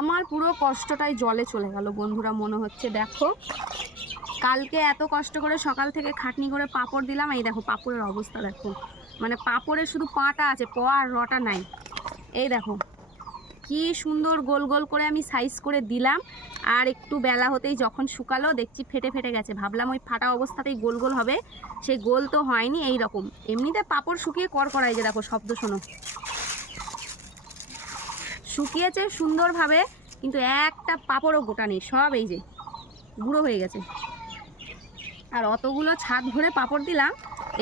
আমার পুরো কষ্টটাই জলে চলে গেল বন্ধুরা, মনে হচ্ছে। দেখো কালকে এত কষ্ট করে সকাল থেকে খাটনি করে পাঁপড় দিলাম, এই দেখো পাঁপড়ের অবস্থা দেখো, মানে পাঁপড়ের শুধু পাটা আছে, প আর রটা নাই। এই দেখো কি সুন্দর গোল গোল করে আমি সাইজ করে দিলাম, আর একটু বেলা হতেই যখন শুকালো দেখছি ফেটে ফেটে গেছে। ভাবলাম ওই ফাটা অবস্থাতেই গোল গোল হবে, সেই গোল তো হয়নি। এই রকম এমনিতে পাঁপড় শুকিয়ে কড়কড়ায়, যে দেখো শব্দ শোনো, শুকিয়েছে সুন্দরভাবে, কিন্তু একটা পাঁপড়ও গোটা নেই, সব এই যে গুঁড়ো হয়ে গেছে। আর অতগুলো ছাদ ভরে পাঁপড় দিলাম,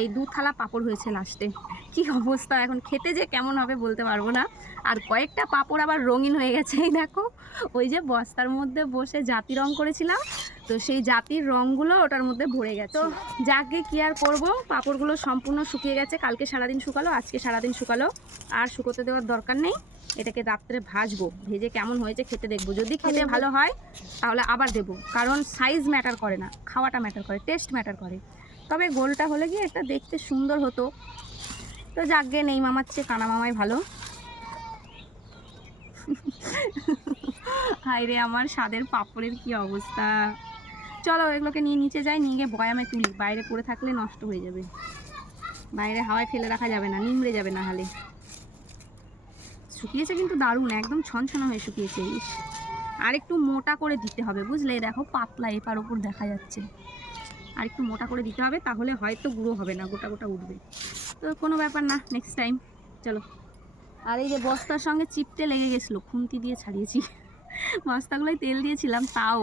এই 2 থালা পাঁপড় হয়েছে লাস্টে। কি অবস্থা, এখন খেতে যে কেমন হবে বলতে পারবো না। আর কয়েকটা পাঁপড় আবার রঙিন হয়ে গেছে, এই দেখো ওই যে বস্তার মধ্যে বসে জাতি রং করেছিলাম, তো সেই জাতির রঙগুলো ওটার মধ্যে ভরে গেছে। তো যাকে কি আর করবো, পাঁপড়গুলো সম্পূর্ণ শুকিয়ে গেছে। কালকে সারাদিন শুকালো, আজকে সারাদিন শুকালো, আর শুকোতে দেওয়ার দরকার নেই। এটাকে রাত্রে ভাজবো, ভেজে কেমন হয়েছে খেতে দেখবো। যদি খেতে ভালো হয় তাহলে আবার দেবো, কারণ সাইজ ম্যাটার করে না, খাওয়াটা ম্যাটার করে, টেস্ট ম্যাটার করে। তবে গোলটা হলে গিয়ে একটা দেখতে সুন্দর হতো। তো যাকগে, নেই মামার চেয়ে কানা মামাই ভালো। হায় রে, আমার স্বাদের পাঁপড়ের কি অবস্থা। চলো এগুলোকে নিয়ে নিচে যাই, নিয়ে গিয়ে বয়ামে তুলি, বাইরে পড়ে থাকলে নষ্ট হয়ে যাবে, বাইরে হাওয়ায় ফেলে রাখা যাবে না, নিংড়ে যাবে না হলে। শুকিয়েছে কিন্তু দারুণ, একদম ছনছনা হয়ে শুকিয়েছে। আর একটু মোটা করে দিতে হবে, বুঝলে? দেখো পাতলা এপার ওপর দেখা যাচ্ছে, আর একটু মোটা করে দিতে হবে, তাহলে হয়তো গুঁড়ো হবে না, গোটা গোটা উঠবে। তো কোনো ব্যাপার না, নেক্সট টাইম। চলো। আর এই যে বস্তার সঙ্গে চিপটে লেগে গেছিলো, খুন্তি দিয়ে ছাড়িয়েছি। বস্তাগুলোই তেল দিয়েছিলাম, তাও